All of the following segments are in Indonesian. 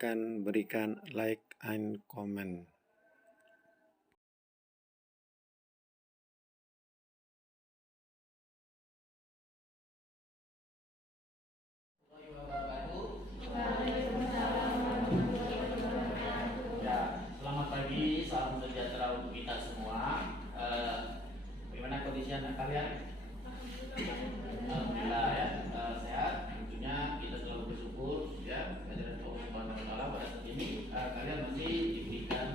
silakan berikan like and comment. Selamat pagi, salam sejahtera untuk kita semua. Bagaimana kondisi anak kalian? Alhamdulillah ya, sehat. Tentunya kita selalu bersyukur ya kehadirat Allah Subhanahu wa taala pada saat ini kalian masih diberikan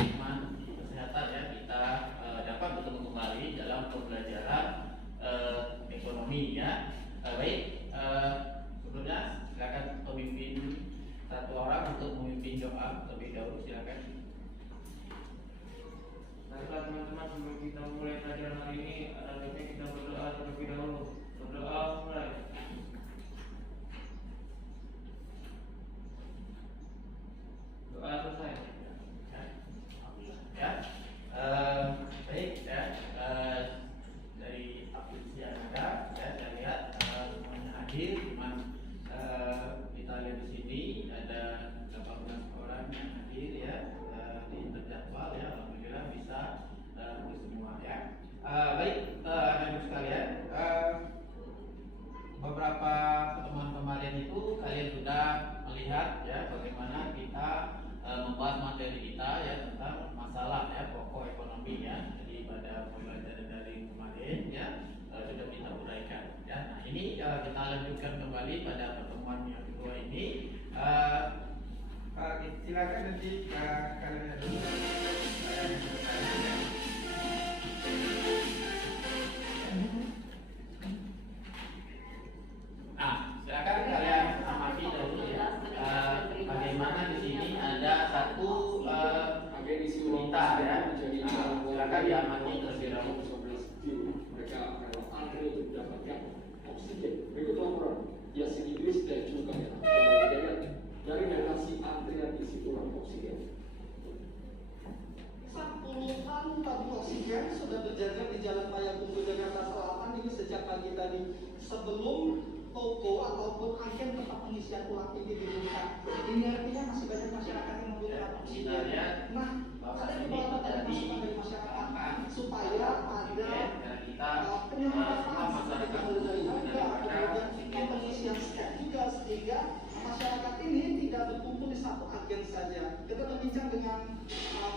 nikmat kesehatan ya. Kita dapat bertemu kembali dalam pembelajaran ekonomi ya. Baik, sebelumnya silakan pemimpin satu orang untuk memimpin doa terlebih dahulu, silakan. Baiklah teman-teman, sebelum kita mulai pelajaran hari ini, ada baiknya kita berdoa terlebih dahulu. Berdoa mulai. Doa selesai. Alhamdulillah ya. Baik ya. Dari aplikasi yang ada, ya, saya lihat semuanya hadir. Cuman kita lihat di sini ada 18 orang yang hadir ya, di terjadwal ya. Alhamdulillah bisa hadir semua ya. Baik, anak-anak sekalian, beberapa pertemuan kemarin itu kalian sudah melihat ya bagaimana kita membahas materi kita ya tentang masalah ya pokok ekonomi ya. Jadi pada pembelajaran dari kemarin ya sudah kita uraikan ya. Nah ini kita lanjutkan kembali pada pertemuan yang kedua ini. Silakan nanti kalian dulu. Nah, silakan kalian amati dahulu ya. Bagaimana di sini ada satu berita ya. Silakan diamati terlebih dahulu. Mereka akan antre untuk mendapatkan oksigen. Berikut laporan Yasin Idris dan juga dari lokasi antrian isi ulang oksigen. Saat ini tabung oksigen sudah berjajar di Jalan Payakumbuh Jakarta Selatan ini sejak pagi tadi, sebelum toko ataupun agen tempat pengisian ulang ini dibuka. Ini artinya masih banyak masyarakat yang membutuhkan oksigen. Nah, ada beberapa tadi masukan dari masyarakat supaya ada penyempatan seperti dari harga, kemudian pengisian stok juga, sehingga masyarakat ini tidak berkumpul di satu agen saja. Kita berbincang dengan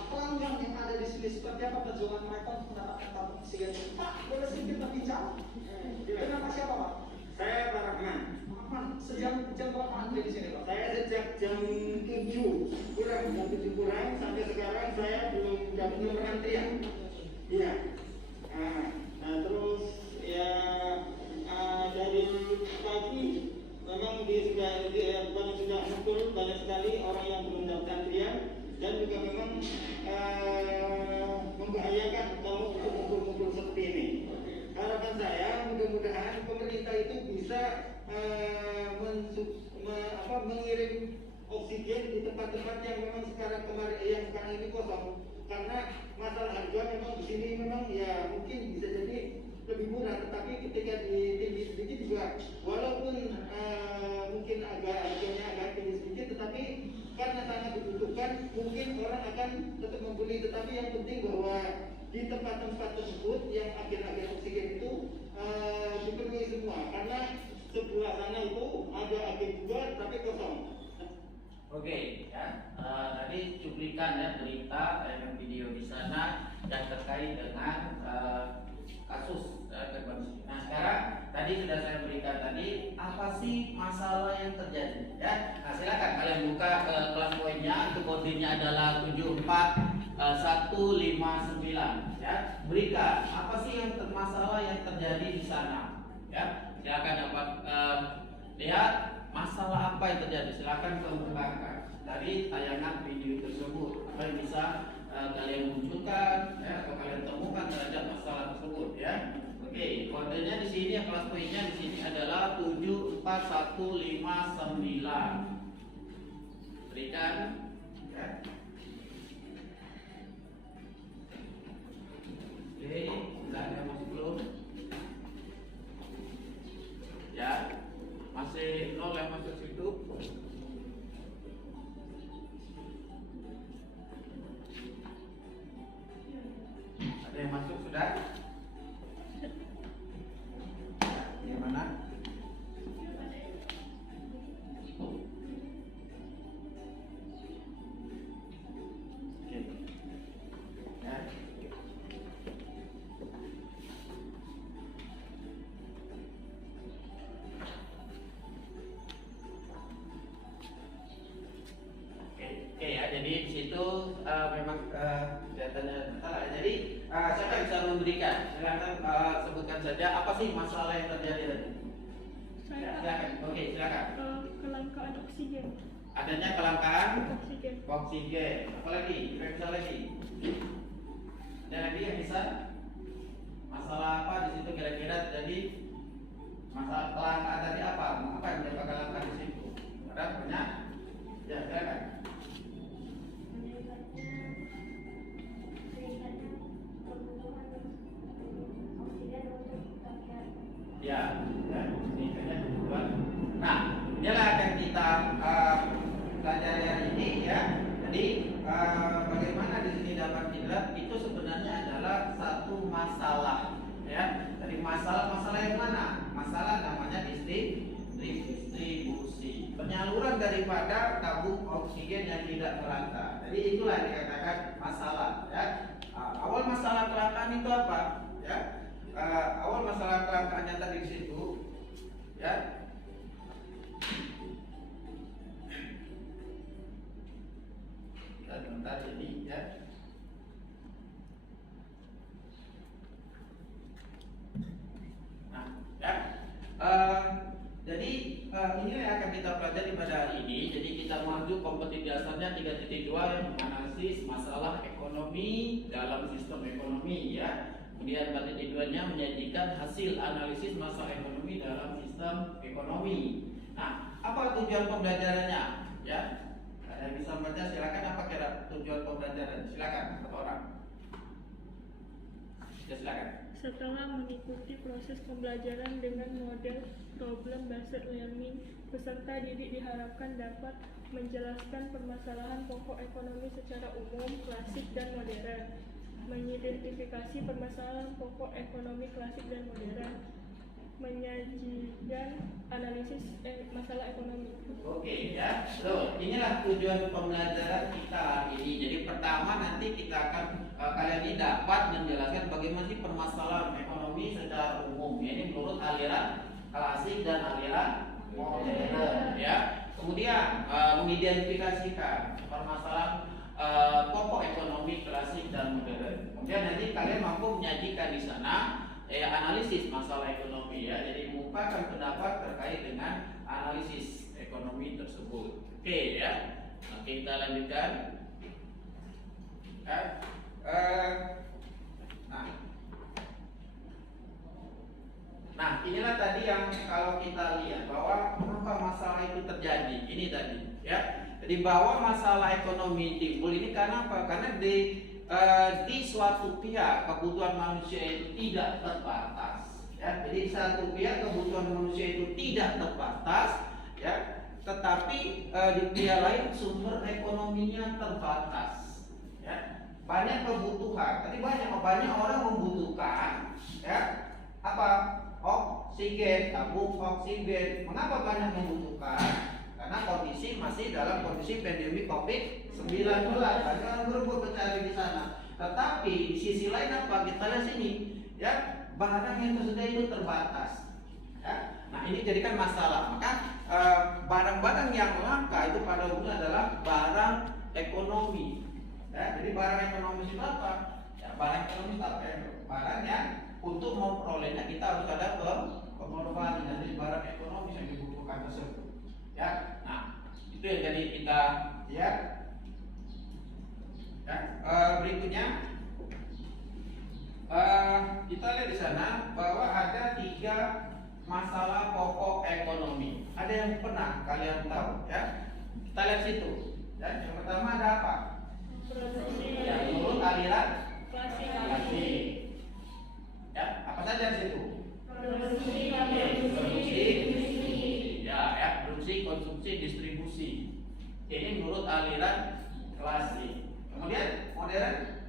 pelanggan yang ada di sini, seperti apa perjuangan mereka untuk mendapatkan tabung oksigen. Pak, boleh sedikit berbincang? Dengan siapa Pak? Saya Pak Rahman. Sejak jam berapa antri di sini Pak? Saya sejak jam 7 kurang, sampai sekarang saya belum dapat nomor antrian. Iya. Nah, terus ya dari pagi memang sudah muncul banyak sekali orang yang belum dapat antrian dan juga memang membahayakan kalau untuk ngumpul-ngumpul seperti ini. Harapan saya mudah-mudahan pemerintah itu bisa mengirim oksigen di tempat-tempat yang memang sekarang ini kosong, karena masalah harga memang di sini memang ya mungkin bisa jadi lebih murah, tetapi ketika tinggi sedikit juga walaupun mungkin harganya agak tinggi sedikit, tetapi karena sangat dibutuhkan mungkin orang akan tetap membeli. Tetapi yang penting bahwa di tempat-tempat tersebut yang agen-agen oksigen itu dipenuhi semua, karena sebelah sana itu ada agen juga tapi kosong. Oke, ya. Tadi cuplikan ya berita dan video di sana yang terkait dengan kasus kemanusiaan. Nah sekarang tadi sudah saya berikan tadi apa sih masalah yang terjadi ya. Nah silakan kalian buka kelas poinnya, itu kodenya adalah 74159 ya. Berikan apa sih yang masalah yang terjadi di sana ya. Silakan dapat lihat masalah apa yang terjadi. Silakan kemukakan dari tayangan video tersebut apa yang bisa kalian munculkan ya, atau kalian temukan terhadap masalah tersebut ya. Oke, kodenya di sini yang kelas poinnya di sini adalah 74159. Berikan ya. Oke, ada masih belum? Ya, masih nol yang masuk situ. itu memang kelihatannya salah. Jadi siapa bisa memberikan? Silakan sebutkan saja apa sih masalah yang terjadi tadi. Ya, silakan. Oke, silakan. Kelangkaan oksigen. Adanya kelangkaan Oksigen. oksigen. Apa lagi? Bisa lagi? Ada lagi yang bisa? Masalah apa di situ kira-kira terjadi? Masalah kelangkaan tadi apa? Apa yang menyebabkan kelangkaan di situ? Ada banyak? Ya, silakan. Ya, ini kayaknya kebetulan. Nah, inilah yang kita pelajari hari ini ya. Jadi bagaimana di sini dapat dilihat itu sebenarnya adalah satu masalah ya. Dari masalah yang mana? Masalah namanya distribusi, penyaluran daripada tabung oksigen yang tidak merata. Jadi itulah yang dikatakan masalah ya. Awal masalah kelangkaan itu apa? Ya. Awal masalah kelangkaannya tadi di situ ya. Kita bentar ini ya. Nah, ya. Jadi inilah yang akan kita pelajari pada hari ini. Jadi kita menuju kompetisi dasarnya 3.2 yang menganalisis masalah ekonomi dalam sistem ekonomi ya. Kemudian bagian keduanya menyajikan hasil analisis masalah ekonomi dalam sistem ekonomi. Nah, apa tujuan pembelajarannya? Ya, ada yang bisa membaca? Silakan. Apa kira tujuan pembelajaran? Silakan, satu orang. Ya, silakan. Setelah mengikuti proses pembelajaran dengan model problem based learning, peserta didik diharapkan dapat menjelaskan permasalahan pokok ekonomi secara umum, klasik, dan modern, mengidentifikasi permasalahan pokok ekonomi klasik dan modern, menyajikan analisis masalah ekonomi. Oke ya, so inilah tujuan pembelajaran kita ini. Jadi pertama nanti kita akan kalian ini dapat menjelaskan bagaimana sih permasalahan ekonomi secara umum. Ini menurut aliran klasik dan aliran modern ya. Kemudian mengidentifikasikan permasalahan pokok ekonomi klasik dan modern. Kemudian nanti kalian mampu menyajikan di sana analisis masalah ekonomi ya. Jadi mengungkapkan pendapat terkait dengan analisis ekonomi tersebut. Oke ya. Oke, kita lanjutkan. Nah, inilah tadi yang kalau kita lihat bahwa kenapa masalah itu terjadi. Ini tadi ya. Jadi bahwa masalah ekonomi timbul ini karena apa? Karena di suatu pihak kebutuhan manusia itu tidak terbatas ya. Jadi satu pihak kebutuhan manusia itu tidak terbatas ya, tetapi di pihak lain sumber ekonominya terbatas ya. Banyak kebutuhan, tadi banyak orang membutuhkan ya apa? Oksigen, tabung oksigen. Mengapa banyak membutuhkan? Karena kondisi masih dalam kondisi pandemi COVID-19, ada orang berebut mencari di sana. Tetapi di sisi lain apa? Kita lihat sini, ya barang yang tersedia itu terbatas. Ya. Nah ini jadikan masalah. Maka barang-barang yang langka itu pada umumnya adalah barang ekonomi. Ya, jadi barang ekonomi itu apa? Ya, barang ekonomi itu apa? Ya? Barang yang untuk memperolehnya kita harus ada pengorbanan. Jadi barang ekonomi yang dibutuhkan tersebut. Ya, nah itu yang jadi kita lihat. Ya, berikutnya kita lihat di sana bahwa ada 3 masalah pokok ekonomi. Ada yang pernah kalian tahu? Ya, kita lihat situ. Ya, yang pertama ada apa? Produksi. Ya, menurut aliran Klasik. Ya, apa saja di situ? Produksi. Ya, produksi, konsumsi, distribusi. Ini menurut aliran klasik. Kemudian modern.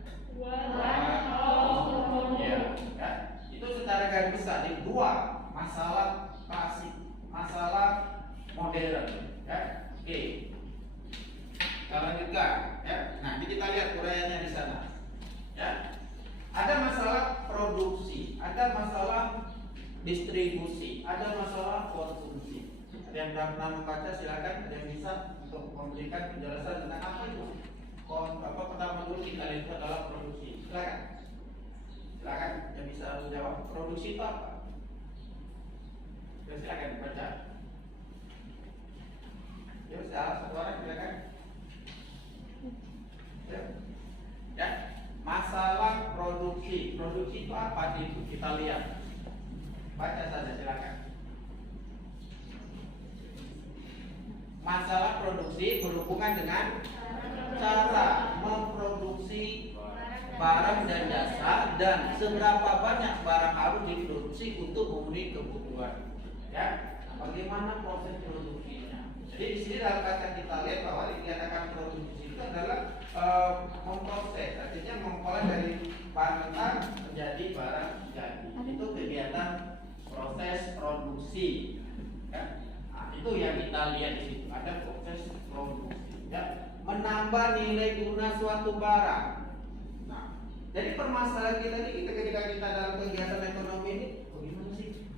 Ya, itu secara garis besar di 2 masalah klasik, masalah modern. Ya, oke. Kita lanjutkan. Ya, nah ini kita lihat uraiannya di sana. Ya, ada masalah produksi, ada masalah distribusi, ada masalah konsumsi. Ada yang pernah membaca silakan, ada yang bisa untuk memberikan penjelasan tentang apa itu pertama dulu kita lihat adalah produksi. Silakan yang bisa menjawab produksi itu apa? Ya, silakan baca. Ya, satu orang silakan. Ya, masalah produksi. Produksi itu apa itu? Kita lihat. Baca saja silakan. Masalah produksi berhubungan dengan cara memproduksi barang dan jasa dan seberapa banyak barang harus diproduksi untuk memenuhi kebutuhan. Ya, bagaimana proses produksinya? Jadi di sini dalam kata kita lihat bahwa dikatakan produksi itu adalah memproses, artinya mengolah dari bahan mentah menjadi barang jadi. Itu kegiatan proses produksi. Ya. Nah, itu yang kita lihat di situ. Ada proses produksi. Ya. Menambah nilai guna suatu barang. Nah, jadi permasalahan kita ini ketika kita dalam kegiatan ekonomi ini, bagaimana sih?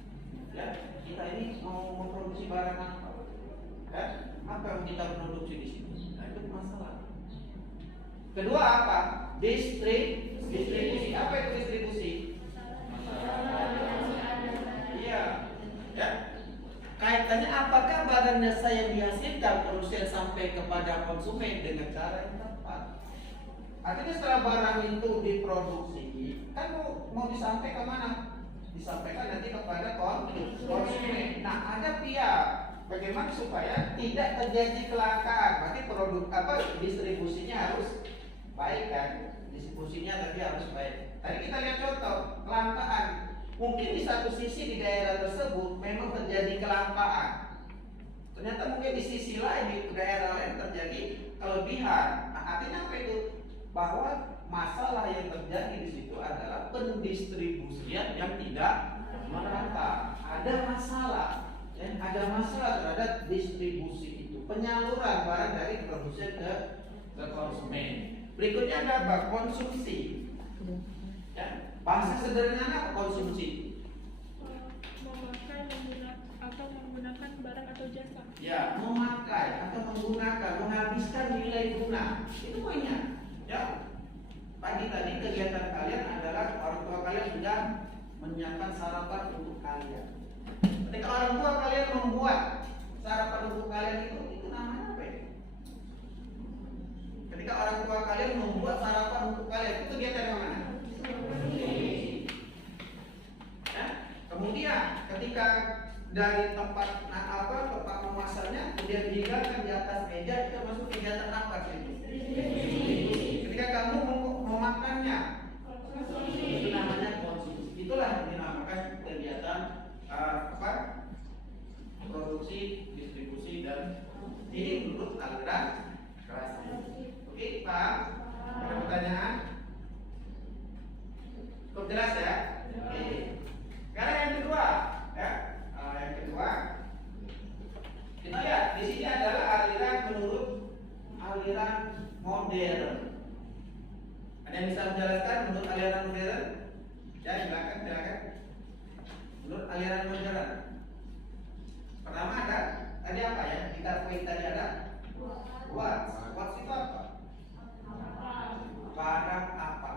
Ya, kita ini mau memproduksi barang apa? Ya, apa yang kita produksi di sini? Nah, itu masalah. Kedua apa? Distribusi. Apa itu distribusi? Iya. Ya. Kaitannya apakah barang jasa yang dihasilkan produsen sampai kepada konsumen dengan cara yang tepat? Artinya setelah barang itu diproduksi, kan mau disampaikan kemana? Disampaikan nanti kepada konsumen. Nah, ada pihak bagaimana supaya tidak terjadi kelangkaan. Berarti produk distribusinya harus baik kan? Distribusinya tapi harus baik. Tadi kita lihat contoh kelangkaan. Mungkin di satu sisi di daerah tersebut memang terjadi kelangkaan. Ternyata mungkin di sisi lain di daerah lain terjadi kelebihan. Nah, artinya apa itu? Bahwa masalah yang terjadi di situ adalah pendistribusian yang tidak merata. Ada masalah, ya, ada masalah terhadap distribusi itu, penyaluran barang dari produsen ke konsumen. Berikutnya ada apa? Konsumsi. Ya. Bahasa sederhana apa konsumsi? Memakai, atau menggunakan barang atau jasa. Ya, memakai atau menggunakan, menghabiskan nilai guna. Itu poinnya. Ya. Pagi tadi kegiatan kalian adalah orang tua kalian sudah menyiapkan sarapan untuk kalian. Ketika orang tua kalian membuat sarapan untuk kalian itu namanya apa ya? Ketika orang tua kalian membuat sarapan untuk kalian, itu kegiatan yang mana? Ya. Kemudian ketika dari tempat tempat memasarnya kemudian dihilangkan di atas meja, itu masuk kegiatan apa itu? Ketika kamu memakannya, itu namanya konsumsi. Itulah yang dinamakan kegiatan produksi, distribusi dan ini menurut aliran kelas. Oke, paham? Ada pertanyaan? Cukup jelas ya? Oke. Sekarang yang kedua, ya. Yang kedua, kita lihat di sini adalah aliran menurut aliran modern. Ada yang bisa menjelaskan menurut aliran modern? Ya, silakan. Menurut aliran modern. Pertama ada tadi apa ya? Kita poin tadi ada what itu apa? Barang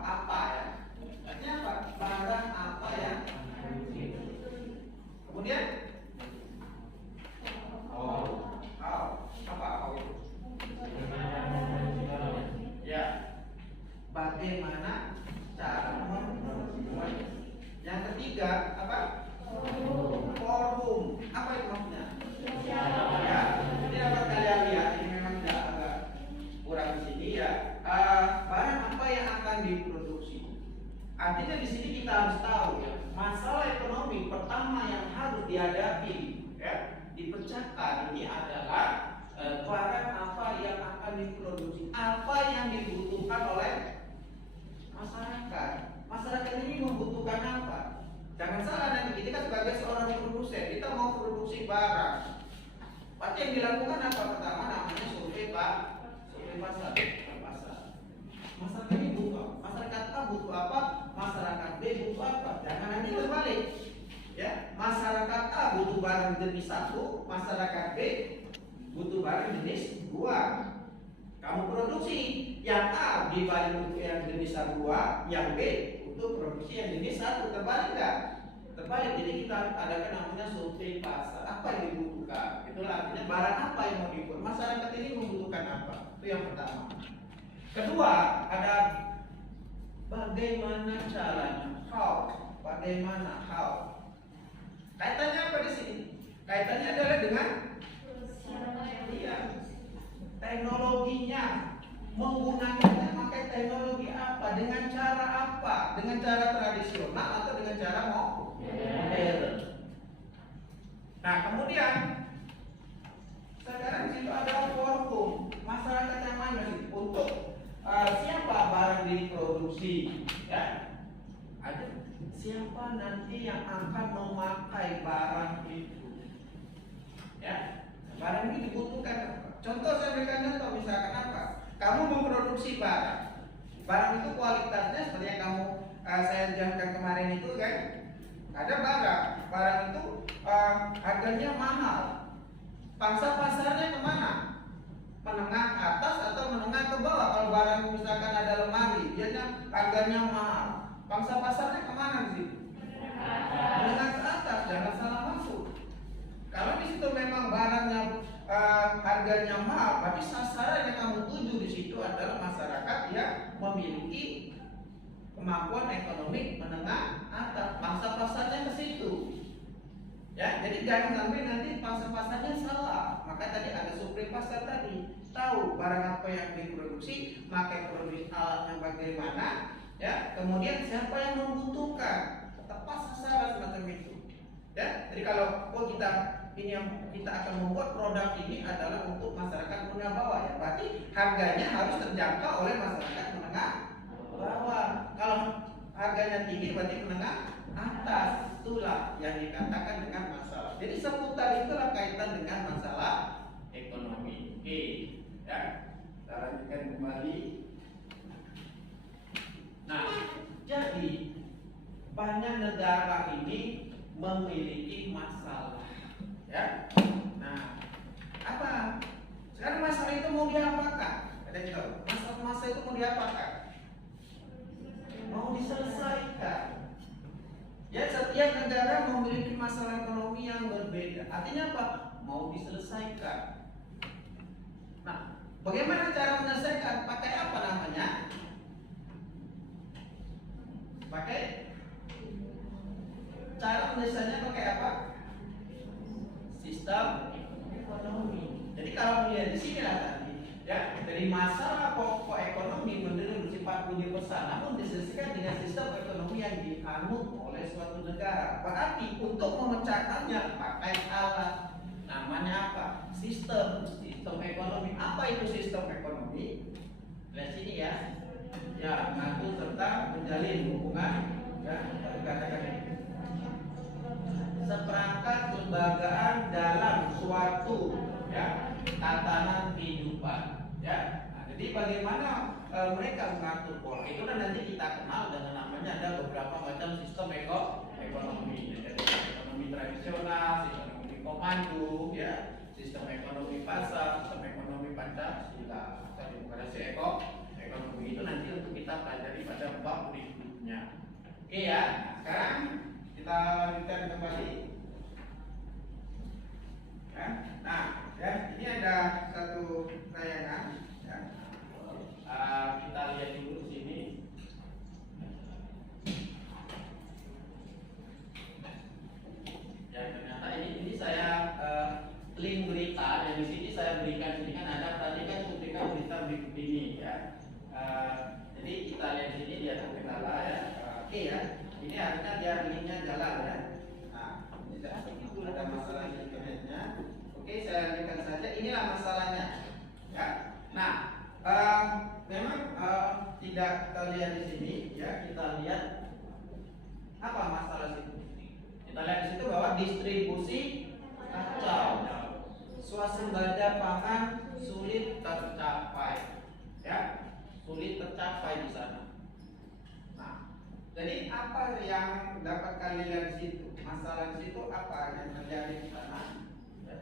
apa ya? Artinya apa? Barang apa ya? Kemudian apa itu? Ya, bagaimana cara membuat? Yang ketiga apa? Forum. Apa itu maksudnya? Ya, ini dapat kalian lihat. Ini memang agak kurang di sini ya. Barang apa yang akan diproduksi? Artinya di sini kita harus tahu ya, masalah ekonomi pertama yang harus dihadapi ya, dipecahkan ini adalah barang apa yang akan diproduksi, apa yang dibutuhkan oleh masyarakat. Masyarakat ini membutuhkan apa? Jangan salah nanti kita sebagai seorang produsen, kita mau produksi barang. Berarti yang dilakukan apa? Pertama namanya survei pasar. Masyarakat ini butuh, masyarakat A butuh apa? Masyarakat B butuh apa? Jangan nanti terbalik. Ya, masyarakat A butuh barang jenis satu, masyarakat B butuh barang jenis dua. Kamu produksi Yang A dibalik untuk yang jenis 2, yang B untuk produksi yang jenis 1. Terbalik nggak? Terbalik. Jadi kita adakan namanya survei pasar. Apa yang dibutuhkan? Itulah artinya barang apa yang mau dibuat. Masyarakat ini membutuhkan apa? Itu yang pertama. Kedua, ada bagaimana caranya. How? Bagaimana? How? Kaitannya apa di sini? Kaitannya adalah dengan teknologinya. Menggunakannya pakai teknologi apa? Dengan cara apa? Dengan cara tradisional atau dengan cara modern? Nah, kemudian sekarang di situ ada forum masyarakat yang mana sih untuk siapa barang diproduksi, ya? Ada siapa nanti yang akan memakai barang itu, ya? Barang ini dibutuhkan. Contoh saya berikan contoh, misalkan apa? Kamu memproduksi barang, barang itu kualitasnya seperti yang kamu saya jelaskan kemarin itu kan, ada barang itu harganya mahal. Pangsa pasarnya kemana? Menengah ke atas atau menengah ke bawah? Kalau barang misalkan ada lemari, dia harganya mahal. Pangsa pasarnya kemana di situ? Menengah ke atas, jangan salah masuk. Kalau di situ memang barangnya harganya mahal, tapi sasaran yang kamu tuju di situ adalah masyarakat yang memiliki kemampuan ekonomi menengah atas. Pangsa pasarnya ke situ. Ya, jadi jangan sampai nanti pangsa pasarnya salah. Maka tadi ada survei pasar tadi, tahu barang apa yang diproduksi, pakai produksi alatnya bagaimana, ya. Kemudian siapa yang membutuhkan, tepat sasaran semacam itu. Ya, jadi kalau ini yang kita akan membuat produk ini adalah untuk masyarakat menengah bawah, ya berarti harganya harus terjangkau oleh masyarakat menengah bawah. Kalau harganya tinggi berarti menengah atas. Itulah yang dikatakan dengan masalah. Jadi seputar itulah kaitan dengan masalah ekonomi. Oke, ya. Kita lanjutkan kembali. Nah, jadi banyak negara ini memiliki masalah. Ya, nah, apa? Sekarang masalah itu mau diapakan? Ada yang tahu? Masalah itu mau diapakan? Mau diselesaikan. Ya, setiap negara memiliki masalah ekonomi yang berbeda. Artinya apa? Mau diselesaikan. Nah, bagaimana cara menyelesaikan? Pakai apa namanya? Pakai cara menyelesaikannya pakai apa? Sistem ekonomi. Jadi kalau melihat di sini lah tadi, ya, dari masalah pokok ekonomi menurut bersifat universal, namun diselesaikan dengan sistem ekonomi yang dianut oleh suatu negara. Berarti untuk memecahkannya pakai alat, namanya apa? Sistem ekonomi. Apa itu sistem ekonomi? Lihat sini ya. Ya, ngatur serta menjalin hubungan. Ya, katakan ini. Seperangkat kelembagaan dalam suatu, ya, tatanan kehidupan, ya. Nah, jadi bagaimana mereka mengatur pola itu dan nanti kita kenal dengan namanya ada beberapa macam sistem ekonomi. Jadi ekonomi tradisional, sistem ekonomi komando, ya, sistem ekonomi pasar, sistem ekonomi Pancasila, atau demokrasi ekonomi itu nanti untuk kita pelajari pada bab berikutnya. Oke ya, nah, sekarang kita lanjutkan kembali. Ya. Nah, ya, ini ada satu tayangan. Ya. Kita lihat dulu sini. Ya, ternyata ini saya link berita dan di sini saya berikan ini kan ada perhatikan cuplikan berita berikut ini ya. Jadi kita lihat sini dia terkendala ya. Oke ya. Ini artinya dia linknya jalan ya. Nah, ini ada masalah di internetnya. Oke, saya lanjutkan saja. Inilah masalahnya. Ya. Nah, memang tidak kita lihat di sini ya. Kita lihat apa masalah itu. Kita lihat di situ bahwa distribusi kacau, swasembada pangan sulit tercapai, ya, sulit tercapai di sana. Nah, jadi apa yang dapat kalian lihat di situ? Masalah di situ apa yang terjadi di sana? Ya.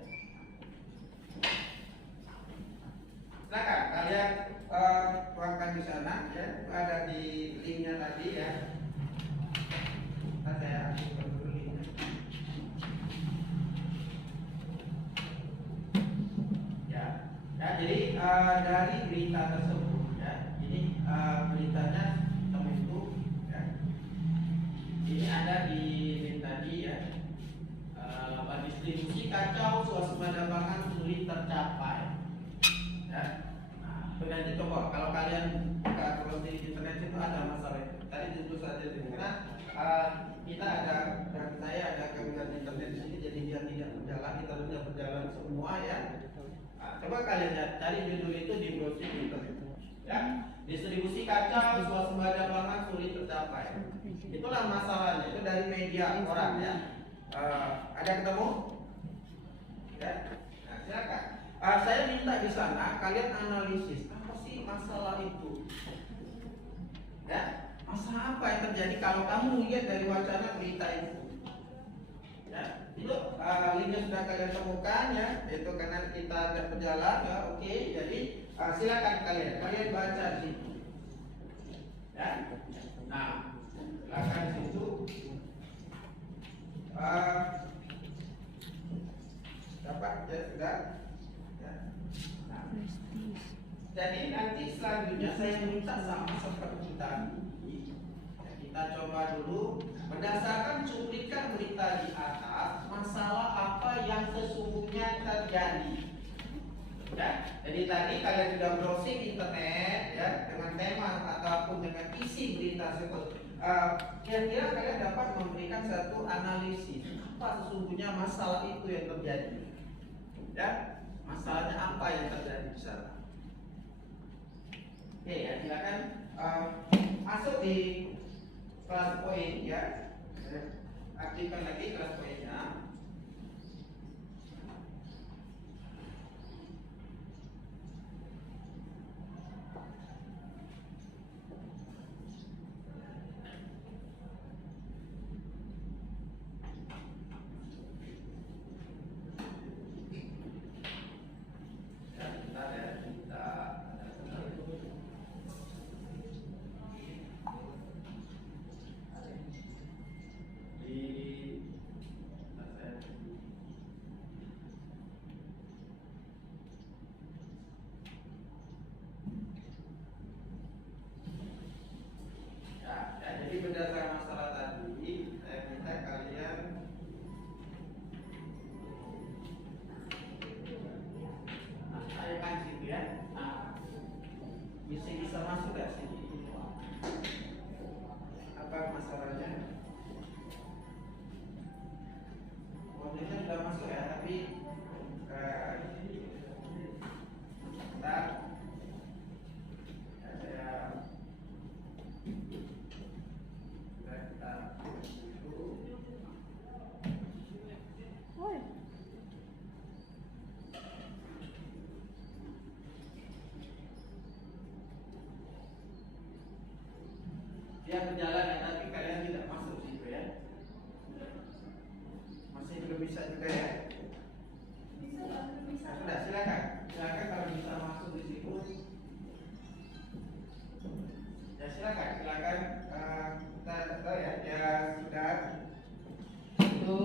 Silakan kalian tuangkan di sana ya, ada di linknya tadi ya. Saya aktifkan dulu linknya. Ya, jadi dari berita tersebut ya, ini beritanya itu ya. Ini ada di link tadi ya. Distribusi kacau, swasembada pangan sulit tercapai. Ya. Nah, nanti coba kalau kalian buka terus di internet itu ada masalah itu. Tadi tentu saja karena kita ada, dan saya ada gangguan internet di sini, jadi dia tidak berjalan, kita sudah berjalan semua ya. Nah, coba kalian lihat, cari judul itu di browsing internet. Ya, distribusi kacau, swasembada pangan sulit tercapai. Itulah masalahnya, itu dari media orang ya. Ada ketemu? Ya, nah, silakan. Saya minta di sana kalian analisis apa sih masalah itu. Ya, masalah apa yang terjadi kalau kamu lihat dari wacana berita itu. Ya, itu linknya sudah kalian temukan ya, itu karena kita ada berjalan ya, oke. Jadi silakan kalian baca di situ. Ya, nah, silakan di situ. Dapat ya sudah. Ya. Nah, jadi nanti selanjutnya saya minta sama seperti tadi. Ya, kita coba dulu berdasarkan cuplikan berita di atas masalah apa yang sesungguhnya terjadi. Ya, jadi tadi kalian sudah browsing internet ya dengan tema ataupun dengan isi berita tersebut. Kira-kira kalian dapat memberikan satu analisis apa sesungguhnya masalah itu yang terjadi. Ya, masalahnya apa yang terjadi di sana. Oke ya, silakan masuk di kelas poin ya. Aktifkan lagi kelas poinnya. Jadi berdasarkan masalah tadi, saya minta kalian saya kan situ ya. Nah, bisa masuk gak sih? Apa masalahnya? Modelnya sudah masuk ya, tapi bentar. Dia berjalan ya, tapi kalian tidak masuk situ ya. Masih belum bisa juga ya. Bisa. Sudah, silakan kalau bisa masuk di situ. Ya silakan. Kita tahu ya, sudah itu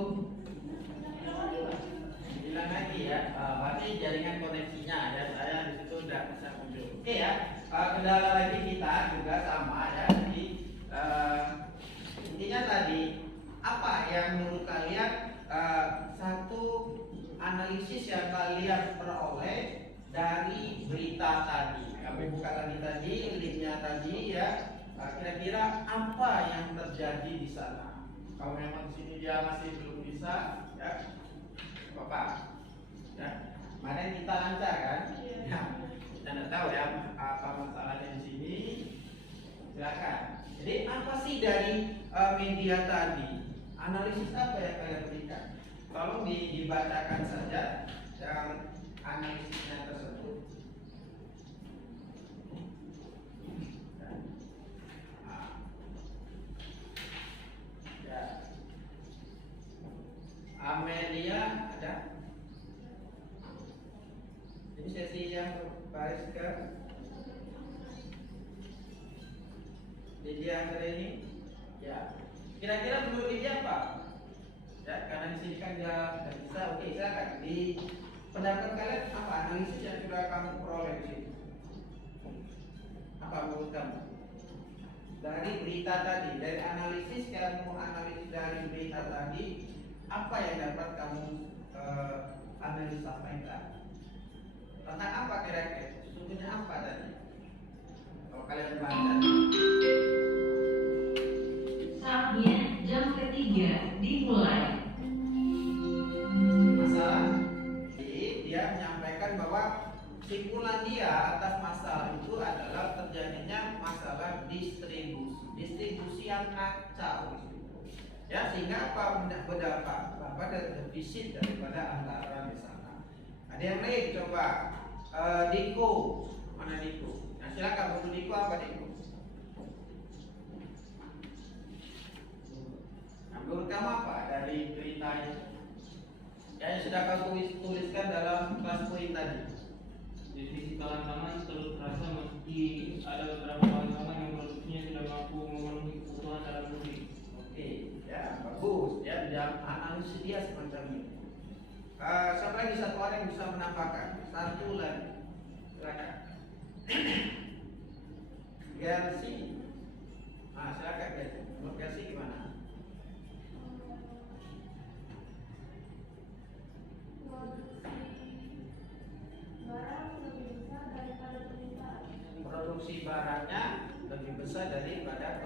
bilang lagi ya. Berarti jaringan koneksinya ya, saya di situ sudah bisa muncul. Oke ya. Kendala lagi kita juga sama ya. Jadi intinya tadi apa yang menurut kalian satu analisis yang kalian peroleh dari berita tadi. Kami buka tadi linknya tadi ya. Kira-kira apa yang terjadi di sana? Kalau memang di sini dia masih belum bisa ya, Bapak. Ya, kemarin kita lancar kan? Ya, kita tidak tahu ya apa masalahnya di sini. Silakan. Jadi apa sih dari media tadi? Analisis apa yang kalian berikan? Tolong dibacakan saja yang analisisnya tersebut. Ya. Amelia ada? Ini sesi yang baris ke Lydia Anggreni? Ya. Kira-kira menurut Lydia apa? Ya, karena di sini kan dia tidak bisa. Oke, silakan. Di pendapat kalian apa analisis yang sudah kamu peroleh di sini? Apa menurut kamu? Dari berita tadi, dari analisis kamu analisis dari berita tadi, apa yang dapat kamu analisa sampaikan? Tentang apa kira-kira? Sesungguhnya apa tadi? Kalau kalian baca. Saatnya jam ketiga dimulai. Masalah. Jadi dia menyampaikan bahwa kesimpulan dia atas masalah itu adalah terjadinya masalah distribusi yang kacau. Ya, sehingga apa berdampak pada defisit daripada antara di sana. Ada yang lain coba. Diko, mana Diko? Nah, silakan untuk Diko apa Diko? Nah, menurut kamu apa dari berita itu? Yang sudah kau tuliskan dalam kelas poin tadi. Di sisi kalangan terus terasa meski ada beberapa kalangan yang produksinya tidak mampu memenuhi kebutuhan dalam negeri. Oke, ya bagus. Ya, dia analisis dia semacam ini. Siapa lagi satu orang yang bisa menambahkan? Satu lagi, silakan. Gersi, silakan Gersi. Menurut Gersi gimana? Produksi barangnya lebih besar daripada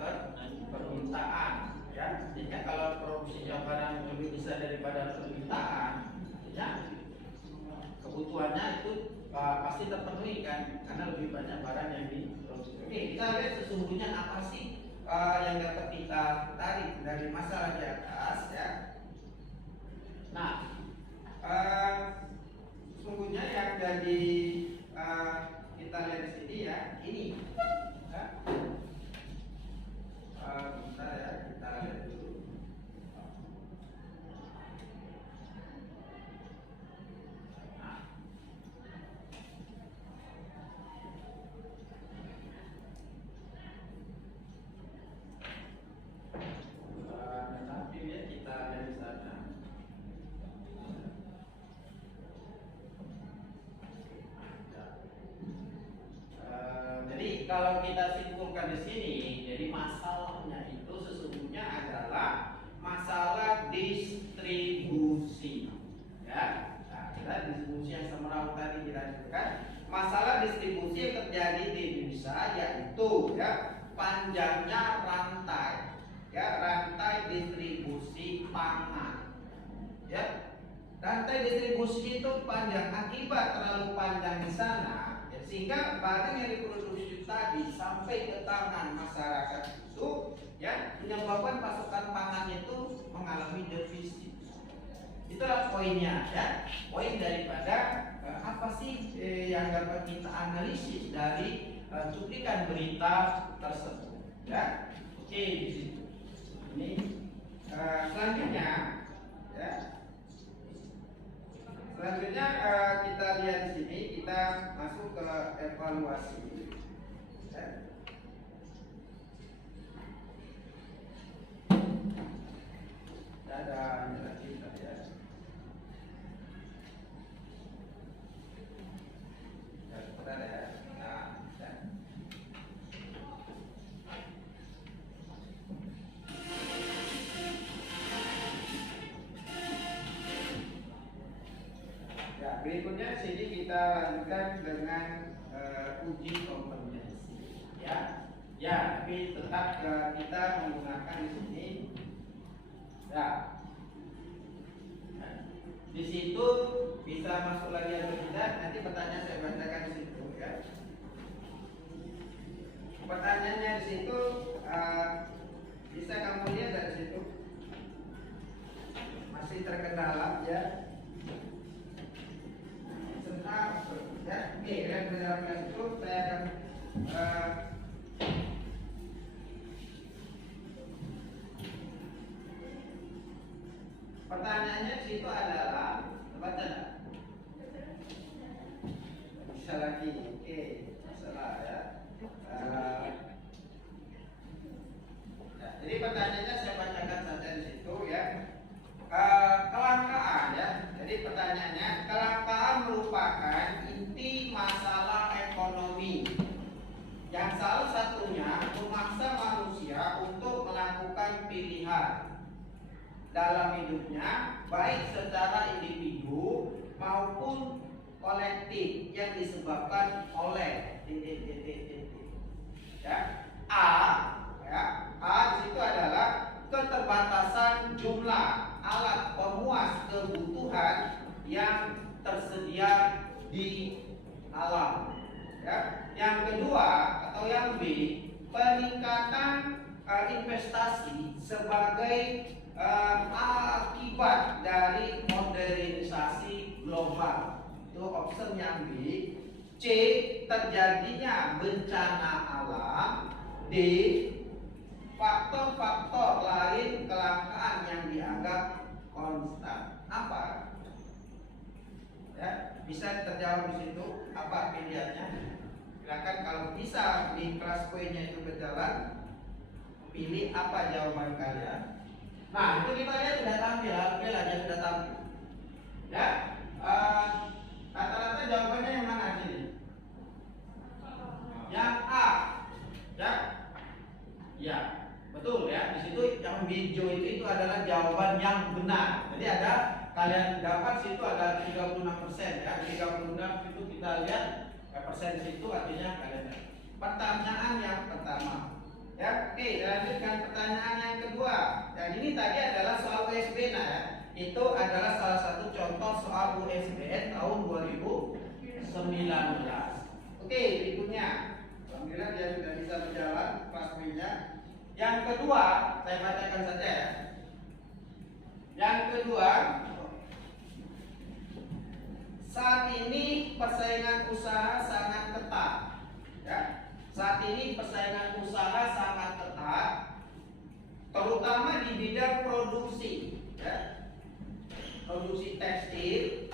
permintaan, ya. Sehingga kalau produksinya barang lebih besar daripada permintaan, ya kebutuhannya itu pasti terpenuhi kan, karena lebih banyak barang yang diproduksi. Oke, kita lihat sesungguhnya apa sih yang dapat kita tarik dari masalah di atas, ya. Nah, sesungguhnya yang jadi kita lihat di sini ya, ini. Ya. Bentar ya, kita lihat dulu. Nah. Nanti ya kita lihat di sana. Jadi kalau kita simpulkan di sini, jadi masalahnya itu sesungguhnya adalah masalah distribusi, ya. Nah, kita distribusi yang semerawut tadi dilanjutkan. Masalah distribusi yang terjadi di Indonesia yaitu ya panjangnya rantai, ya rantai distribusi pangan, ya. Rantai distribusi itu panjang akibat terlalu panjang di sana. Sehingga barang yang diproduksi tadi sampai ke tangan masyarakat itu ya menyebabkan pasokan pangan itu mengalami defisit. Itulah poinnya, ya. Poin daripada apa sih yang dapat kita analisis dari cuplikan berita tersebut, ya. Oke, di situ. Ini selanjutnya, ya. Selanjutnya kita lihat di sini, kita masuk ke evaluasi. Ya. Ada lagi tadi ya. Bentar ya. Nah, ya. Ya, berikutnya sini kita lanjutkan dengan uji kompetensi, ya. Ya, tapi tetap kita menggunakan di sini. Ya. Di situ bisa masuk lagi atau tidak, nanti pertanyaan saya bacakan di situ, ya. Pertanyaannya di situ bisa kamu lihat dari situ. Masih terkendala, ya. Ya, oke, dan dalam kelas itu saya akan pertanyaannya di situ adalah baca enggak? Bisa lagi, oke, salah ya. dalam hidupnya, baik secara individu maupun kolektif yang disebabkan oleh ya. A di situ adalah keterbatasan jumlah alat pemuas kebutuhan yang tersedia di alam. Ya. Yang kedua atau yang B, peningkatan investasi sebagai akibat dari modernisasi global. Itu option yang B. C, terjadinya bencana alam. D, faktor-faktor lain kelangkaan yang dianggap konstan. Apa? Ya, bisa terjawab di situ. Apa pilihannya? Silakan kalau bisa di kelas poinnya itu berjalan, pilih apa jawaban kalian. Nah, itu kita lihat sudah tampil, alhamdulillah aja sudah tampil. Ya, rata-rata jawabannya yang mana sini? Yang A, ya, ya, betul ya. Di situ yang hijau itu adalah jawaban yang benar. Jadi ada kalian dapat situ ada 36% ya, 36 itu kita lihat persen situ artinya kalian. Pertanyaan yang pertama. Ya, oke, lanjutkan pertanyaan yang kedua. Dan ini tadi adalah soal USBN ya. Itu adalah salah satu contoh soal USBN tahun 2019. Oke, berikutnya. Alhamdulillah dia sudah bisa berjalan kelas B-nya. Yang kedua, saya bacakan saja ya. Yang kedua, saat ini persaingan usaha sangat ketat. Ya. Saat ini persaingan usaha sangat ketat, terutama di bidang produksi, ya. Produksi tekstil.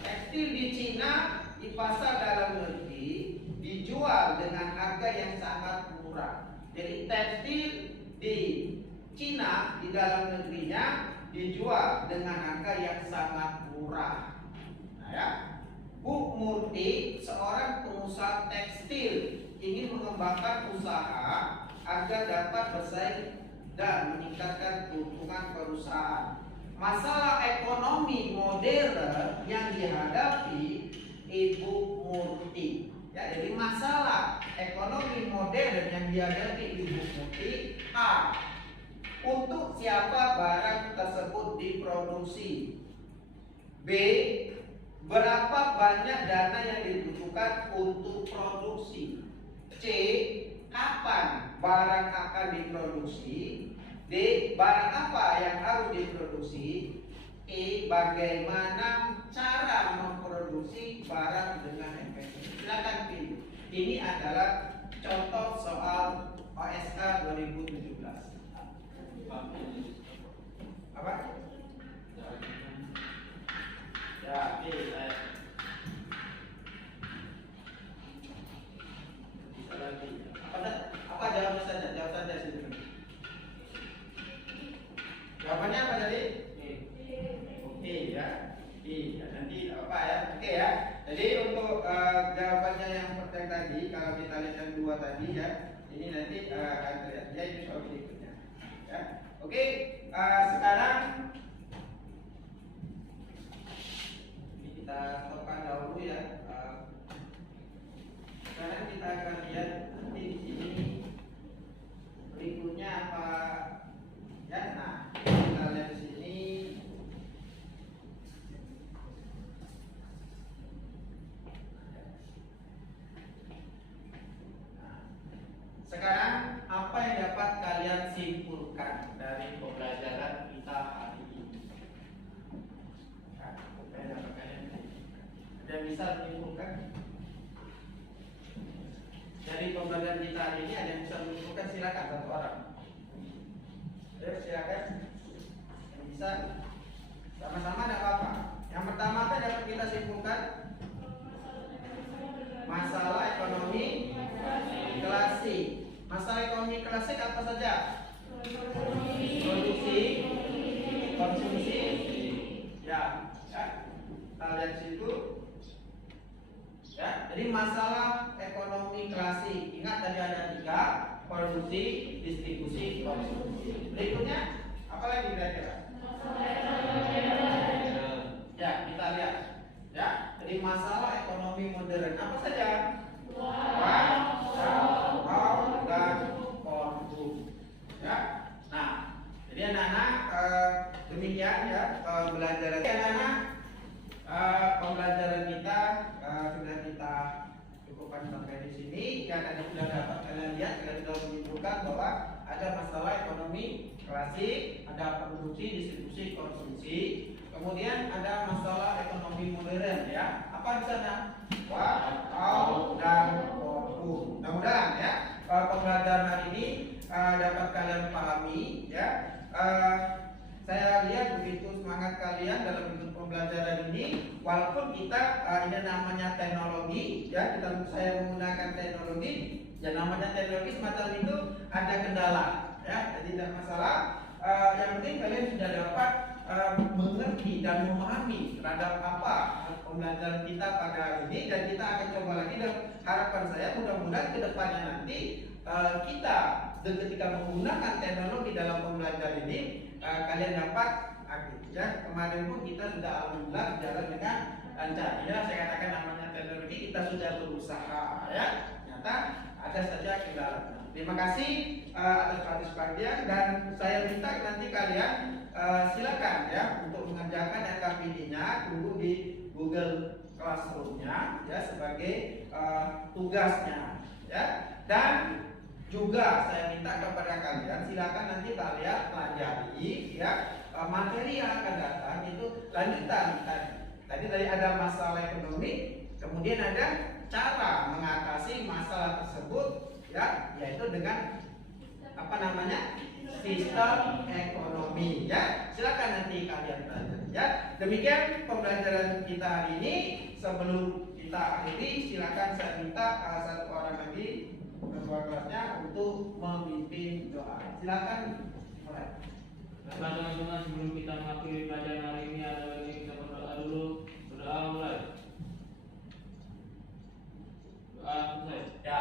Tekstil di Cina di pasar dalam negeri dijual dengan harga yang sangat murah. Jadi tekstil di Cina di dalam negerinya dijual dengan harga yang sangat murah. Nah, ya. Bu Murti, seorang pengusaha tekstil, ingin mengembangkan usaha agar dapat bersaing dan meningkatkan keuntungan perusahaan. Masalah ekonomi modern yang dihadapi Ibu Murti. Ya, jadi masalah ekonomi modern yang dihadapi Ibu Murti. A. Untuk siapa barang tersebut diproduksi? B. Berapa banyak dana yang dibutuhkan untuk produksi? C. Kapan barang akan diproduksi? D. Barang apa yang harus diproduksi? E. Bagaimana cara memproduksi barang dengan efektif? Silakan pilih. Ini adalah contoh soal OSK 2017. Apa? Ya, saya bisa lagi. Apa jawabnya saja? Jawab saja sini. Jawabannya apa tadi? Oke ya. Iya, nanti apa ya? Oke ya. Jadi untuk jawabannya yang pertanyaan tadi, kalau kita lihat yang dua tadi ya, ini nanti akan terlihat ya itu soal berikutnya. Ya. Oke, sekarang kita stopkan dahulu ya. Sekarang kita akan lihat nanti di sini berikutnya apa ya. Nah, kita lihat di sini. Nah, sekarang apa yang dapat kalian simpulkan dari pembelajaran kita hari ini? Ada bisa menyimpulkan dari pembelajaran kita hari ini? Ada yang bisa menyimpulkan? Silakan satu orang. Ayo silakan. Yang bisa sama-sama tidak apa-apa. Yang pertama apa yang dapat kita simpulkan? Masalah ekonomi klasik. Masalah ekonomi klasik apa saja? Produksi, konsumsi, ya. Kita lihat situ. Ya, jadi masalah ekonomi klasik. Ingat tadi ada 3, produksi, distribusi, konsumsi. Berikutnya apa lagi kira-kira? Ya, kita lihat. Ya, jadi masalah ekonomi modern apa saja? Wow, dan korupsi. Ya. Nah, jadi anak-anak demikian ya pembelajaran. Anak-anak pembelajaran kita sudah kita cukupkan sampai di sini. Ya, tadi sudah dapat kalian lihat, kalian sudah menunjukkan bahwa ada masalah ekonomi klasik, ada produksi, distribusi, konsumsi. Kemudian ada masalah ekonomi modern ya. Apa di sana? Wow, dan korupsi. Mudah-mudahan ya pembelajaran hari ini dapat kalian pahami ya. Saya lihat begitu semangat kalian dalam bentuk pembelajaran ini, walaupun kita ini namanya teknologi ya, saya menggunakan teknologi ya, namanya teknologi semacam itu ada kendala ya, jadi tidak masalah. Yang penting kalian sudah dapat mengerti dan memahami terhadap apa pembelajaran kita pada hari ini, dan kita akan coba lagi, dan harapan saya mudah-mudahan ke depannya nanti kita ketika menggunakan teknologi dalam pembelajaran ini kalian dapat ya. Kemarin pun kita sudah alhamdulillah berjalan dengan lancar. Inilah saya katakan namanya teknologi, kita sudah berusaha ya. Ternyata ada saja kendala. Terima kasih atas partisipasinya, dan saya minta nanti kalian silakan ya untuk mengerjakan LKPD-nya tunggu di Google Classroom-nya ya sebagai tugasnya ya. Dan juga saya minta kepada kalian silakan nanti kalian pelajari ya materi yang akan datang itu lanjutan tadi ada masalah ekonomi, kemudian ada cara mengatasi masalah tersebut ya, yaitu dengan apa namanya sistem ekonomi ya. Silakan nanti kalian pelajari ya. Demikian pembelajaran kita hari ini. Sebelum kita akhiri, silakan saya minta satu orang lagi ketua kelasnya untuk memimpin doa. Silakan mulai. Baiklah teman-teman, sebelum kita mengakhiri pelajaran hari ini, ada lagi kita berdoa dulu. Berdoa mulai. Doa selesai. Ya,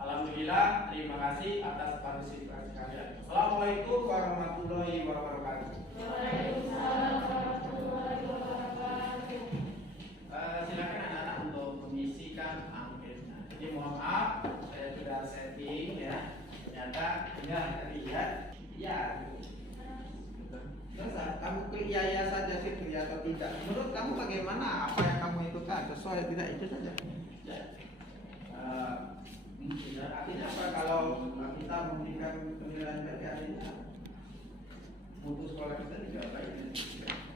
alhamdulillah, terima kasih atas partisipasi kalian. Assalamualaikum warahmatullahi wabarakatuh. Waalaikumsalam warahmatullahi wabarakatuh. Silakan anak-anak untuk mengisikan anketnya. Jadi mohon maaf, saya sudah setting ya. Ternyata enggak terlihat. Ya. Terus kamu klik ya saja sih atau tidak. Menurut kamu bagaimana? Apa yang kamu ikutkan sesuai tidak, itu saja. Ya. Artinya apa kalau kita memberikan penilaian PPA ini? Mutu sekolah kita tidak baik.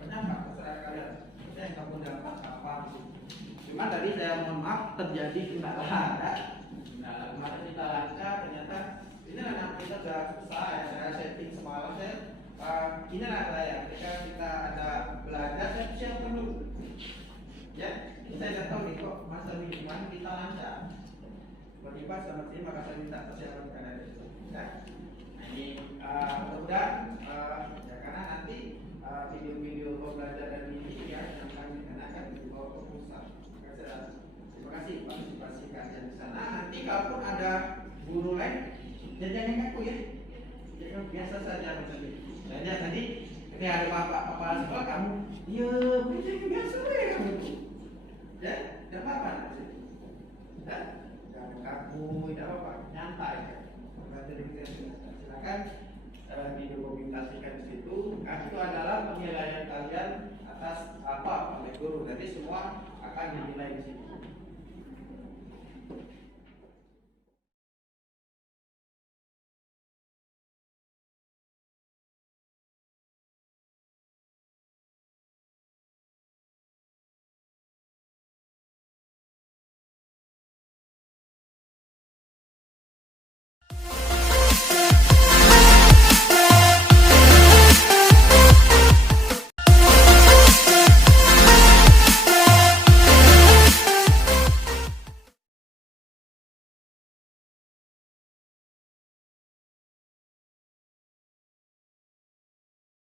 Kenapa? Terserah kalian. Yang kamu dapat apa? Cuma tadi saya mohon maaf terjadi kendala ya. Kendala kemarin kita lancar, ternyata ini anak kita sudah susah ya. Saya setting semalam inilah saya ketika kita ada belajar saya siapkan dulu. Ya, ini saya tidak tahu nih kok masa mingguan kita lancar. Tiba-tiba selamat siang, maka saya minta persiapan karena itu. Ya. Nah, ini mudah-mudahan ya, karena nanti video-video pembelajaran ini ya yang kami akan dibawa ke pusat. Terima kasih partisipasi kalian di sana. Nanti kalaupun ada guru lain, jangan ngaku ya. Jangan biasa saja macam ini. Dan tadi ini ada bapak sekolah kamu, ya begitu biasa ya kamu. Ya, tidak apa-apa. Ya, jangan kaku, tidak apa-apa, nyantai. Jadi silakan didokumentasikan di situ. Nah, itu adalah penilaian kalian atas apa oleh guru. Nanti semua akan dinilai di situ.